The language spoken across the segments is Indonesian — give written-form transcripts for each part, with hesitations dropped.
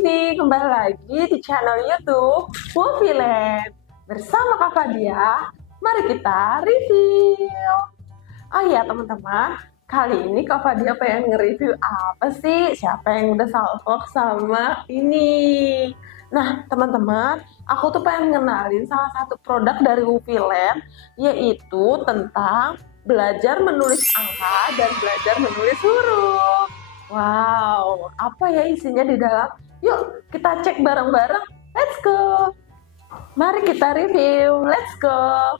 Rivi, kembali lagi di channel YouTube Wofiland. Bersama Kak Fadia, mari kita review. Oh iya teman-teman, kali ini Kak Fadia pengen nge-review apa sih? Siapa yang udah salvok sama ini? Nah teman-teman, aku tuh pengen ngenalin salah satu produk dari Wofiland, yaitu tentang belajar menulis angka dan belajar menulis huruf. Wow, apa ya isinya di dalam? Yuk kita cek bareng-bareng. Let's go. Mari kita review. Let's go.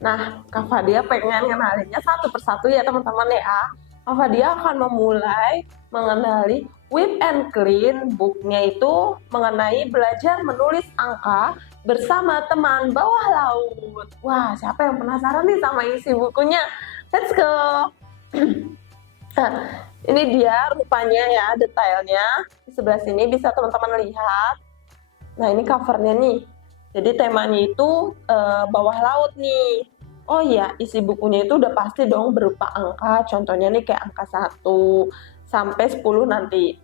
Nah, Kak Fadia pengen ngenalinnya satu persatu ya teman-teman ya. Kak Fadia akan memulai mengenali Whip and Clean booknya itu mengenai belajar menulis angka bersama teman bawah laut. Wah, siapa yang penasaran nih sama isi bukunya? Let's go. Nah, ini dia rupanya ya detailnya. Di sebelah sini bisa teman-teman lihat. Nah, ini covernya nih. Jadi temanya itu bawah laut nih. Oh iya, isi bukunya itu udah pasti dong berupa angka. Contohnya nih kayak angka 1 sampai 10 nanti.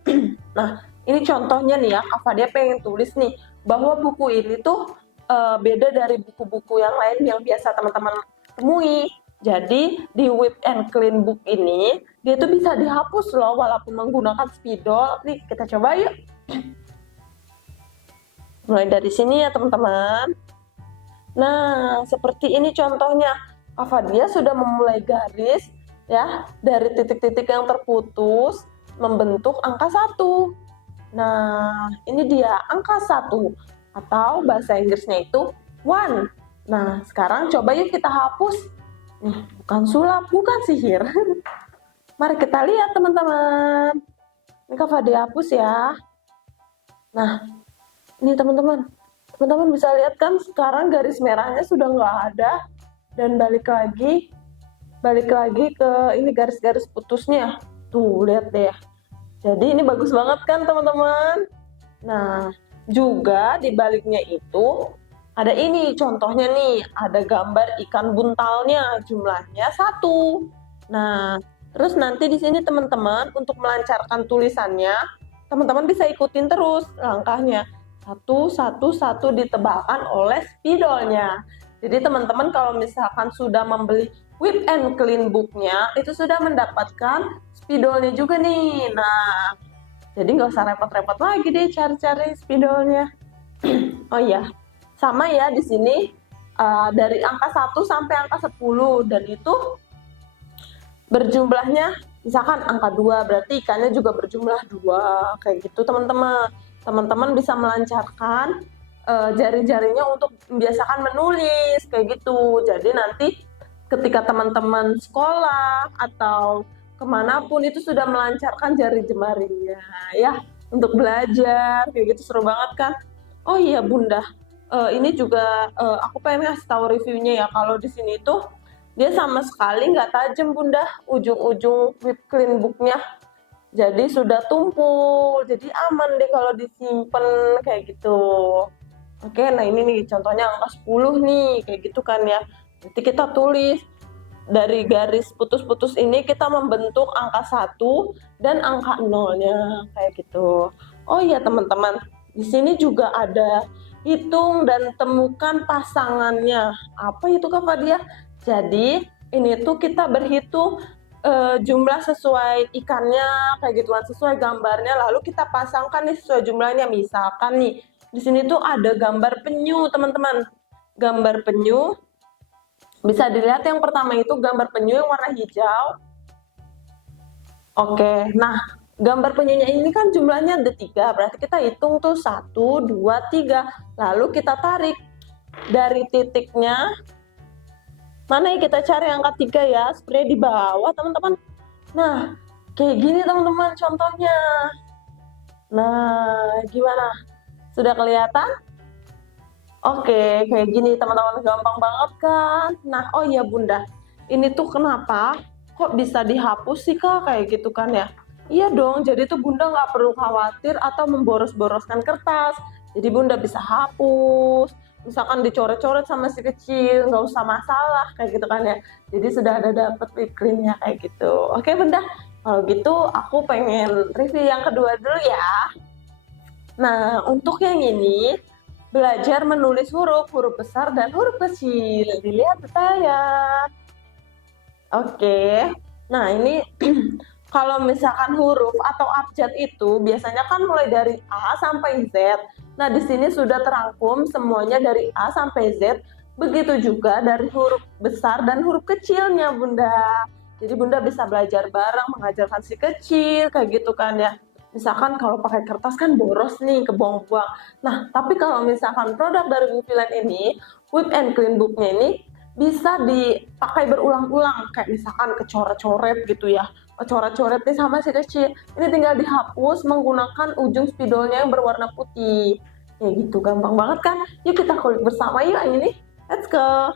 Nah, ini contohnya nih ya, Kak Fadia pengen tulis nih bahwa buku ini tuh beda dari buku-buku yang lain yang biasa teman-teman temui. Jadi di Whip and Clean book ini dia tuh bisa dihapus loh walaupun menggunakan spidol. Nih kita coba yuk. Mulai dari sini ya teman-teman. Nah seperti ini contohnya. Kak Fadia sudah memulai garis ya dari titik-titik yang terputus membentuk angka 1. Nah ini dia angka 1 atau bahasa Inggrisnya itu 1. Nah sekarang coba yuk kita hapus. Nih, bukan sulap, bukan sihir. Mari kita lihat teman-teman. Ini Kak Fadia hapus ya. Nah, ini teman-teman. Teman-teman bisa lihat kan sekarang garis merahnya sudah nggak ada. Dan balik lagi ke ini garis-garis putusnya. Tuh, lihat deh. Jadi ini bagus banget kan teman-teman. Nah, juga di baliknya itu ada ini contohnya nih, ada gambar ikan buntalnya, jumlahnya 1. Nah, terus nanti di sini teman-teman untuk melancarkan tulisannya, teman-teman bisa ikutin terus langkahnya. 1, 1, 1 ditebalkan oleh spidolnya. Jadi teman-teman kalau misalkan sudah membeli Whip and Clean booknya, itu sudah mendapatkan spidolnya juga nih. Nah, jadi nggak usah repot-repot lagi deh cari-cari spidolnya. Oh iya. Sama ya di sini dari angka 1 sampai angka 10 dan itu berjumlahnya misalkan angka 2 berarti ikannya juga berjumlah 2 kayak gitu teman-teman. Teman-teman bisa melancarkan jari-jarinya untuk membiasakan menulis kayak gitu. Jadi nanti ketika teman-teman sekolah atau kemanapun itu sudah melancarkan jari jemarinya ya untuk belajar kayak gitu seru banget kan. Oh iya Bunda. Ini juga aku pengen ngasih tahu reviewnya ya kalau di sini tuh dia sama sekali nggak tajam Bunda ujung-ujung Whip Clean booknya, jadi sudah tumpul, jadi aman deh kalau disimpan kayak gitu. Oke, nah ini nih contohnya angka 10 nih kayak gitu kan ya. Nanti kita tulis dari garis putus-putus ini kita membentuk angka 1 dan angka 0-nya kayak gitu. Oh iya teman-teman, di sini juga ada hitung dan temukan pasangannya. Apa itu Kak Fadia? Jadi ini tuh kita berhitung jumlah sesuai ikannya kayak gituan, sesuai gambarnya, lalu kita pasangkan nih sesuai jumlahnya. Misalkan nih di sini tuh ada gambar penyu teman-teman. Gambar penyu bisa dilihat yang pertama itu gambar penyu yang warna hijau. Oke, nah gambar penyunya ini kan jumlahnya ada 3, berarti kita hitung tuh 1, 2, 3. Lalu kita tarik dari titiknya. Mana ya kita cari angka 3 ya, sebenarnya di bawah teman-teman. Nah, kayak gini teman-teman contohnya. Nah, gimana? Sudah kelihatan? Oke, kayak gini teman-teman, gampang banget kan? Nah, oh iya Bunda, ini tuh kenapa kok bisa dihapus sih Kak, kayak gitu kan ya? Iya dong, jadi tuh Bunda nggak perlu khawatir atau memboros-boroskan kertas. Jadi Bunda bisa hapus, misalkan dicoret-coret sama si kecil, nggak usah masalah kayak gitu kan ya. Jadi sudah ada dapet whipped creamnya kayak gitu. Oke Bunda, kalau gitu aku pengen review yang kedua dulu ya. Nah, untuk yang ini, belajar menulis huruf besar dan huruf kecil. Dilihat detailnya. Oke. Nah, ini kalau misalkan huruf atau abjad itu biasanya kan mulai dari A sampai Z. Nah, di sini sudah terangkum semuanya dari A sampai Z. Begitu juga dari huruf besar dan huruf kecilnya, Bunda. Jadi Bunda bisa belajar bareng, mengajarkan si kecil, kayak gitu kan ya. Misalkan kalau pakai kertas kan boros nih, kebuang-buang. Nah, tapi kalau misalkan produk dari Wufiland ini, Whip and Clean Book-nya ini bisa dipakai berulang-ulang, kayak misalkan kecoret-coret gitu ya. Coret-coret nih sama si kecil. Ini tinggal dihapus menggunakan ujung spidolnya yang berwarna putih. Kayak gitu, gampang banget kan? Yuk kita kulik bersama yuk ini. Let's go.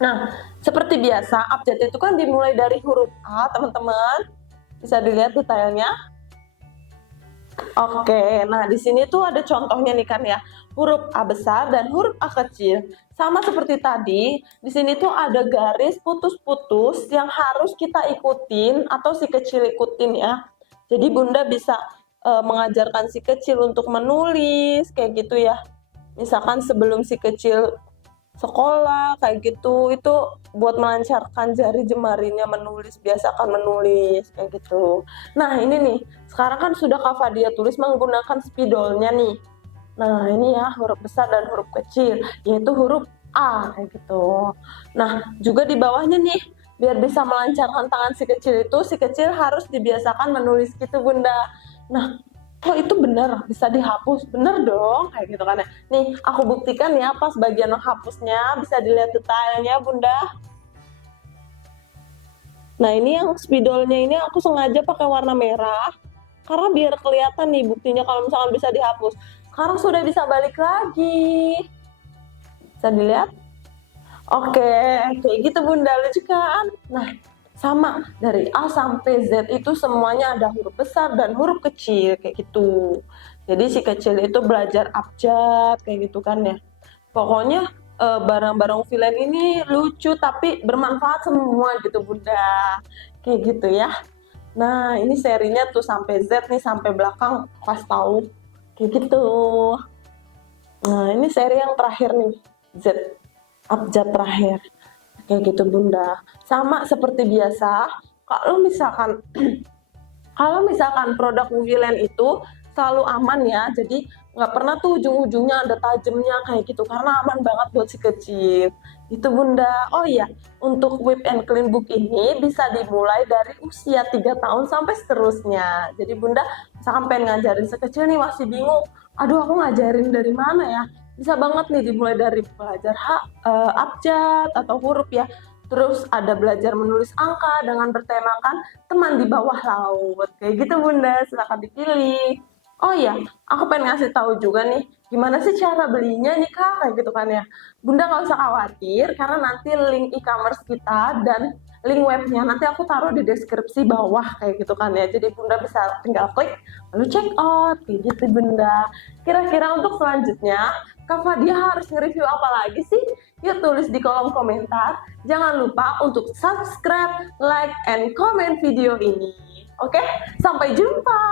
Nah, seperti biasa, abjad itu kan dimulai dari huruf A, teman-teman. Bisa dilihat detailnya. Oke, nah di sini tuh ada contohnya nih kan ya, huruf A besar dan huruf A kecil. Sama seperti tadi, di sini tuh ada garis putus-putus yang harus kita ikutin atau si kecil ikutin ya. Jadi Bunda bisa mengajarkan si kecil untuk menulis kayak gitu ya. Misalkan sebelum si kecil sekolah kayak gitu, itu buat melancarkan jari jemarinya menulis, biasakan menulis kayak gitu. Nah ini nih, sekarang kan sudah Kak Fadia tulis menggunakan spidolnya nih. Nah ini ya huruf besar dan huruf kecil, yaitu huruf A kayak gitu. Nah juga di bawahnya nih, biar bisa melancarkan tangan si kecil itu, si kecil harus dibiasakan menulis gitu Bunda. Nah oh itu bener, bisa dihapus, bener dong, kayak gitu kan ya. Nih, aku buktikan ya pas bagian menghapusnya, bisa dilihat detailnya Bunda. Nah ini yang spidolnya ini aku sengaja pakai warna merah, karena biar kelihatan nih buktinya kalau misalkan bisa dihapus. Sekarang sudah bisa balik lagi. Bisa dilihat? Oke, kayak gitu Bunda, lucu kan? Nah, sama dari A sampai Z itu semuanya ada huruf besar dan huruf kecil kayak gitu. Jadi si kecil itu belajar abjad kayak gitu kan ya. Pokoknya barang-barang Wufiland ini lucu tapi bermanfaat semua gitu Bunda. Kayak gitu ya. Nah, ini serinya tuh sampai Z nih, sampai belakang pas tahu kayak gitu. Nah, ini seri yang terakhir nih, Z, abjad terakhir. Kayak gitu Bunda. Sama seperti biasa, kalau misalkan produk Wufiland itu selalu aman ya, jadi nggak pernah tuh ujung-ujungnya ada tajamnya kayak gitu, karena aman banget buat si kecil. Itu Bunda. Oh iya, untuk Whip and Clean Book ini bisa dimulai dari usia 3 tahun sampai seterusnya. Jadi Bunda misalkan pengen ngajarin sekecil nih masih bingung, aduh aku ngajarin dari mana ya? Bisa banget nih dimulai dari belajar abjad atau huruf ya. Terus ada belajar menulis angka dengan bertemakan teman di bawah laut. Kayak gitu Bunda, silakan dipilih. Oh iya, aku pengen ngasih tahu juga nih, gimana sih cara belinya nih Kak, kayak gitu kan ya. Bunda nggak usah khawatir, karena nanti link e-commerce kita dan link webnya nanti aku taruh di deskripsi bawah kayak gitu kan ya. Jadi Bunda bisa tinggal klik, lalu check out, kayak gitu Bunda. Kira-kira untuk selanjutnya, Kak Fadia harus nge-review apa lagi sih? Yuk tulis di kolom komentar. Jangan lupa untuk subscribe, like, and comment video ini. Oke, sampai jumpa.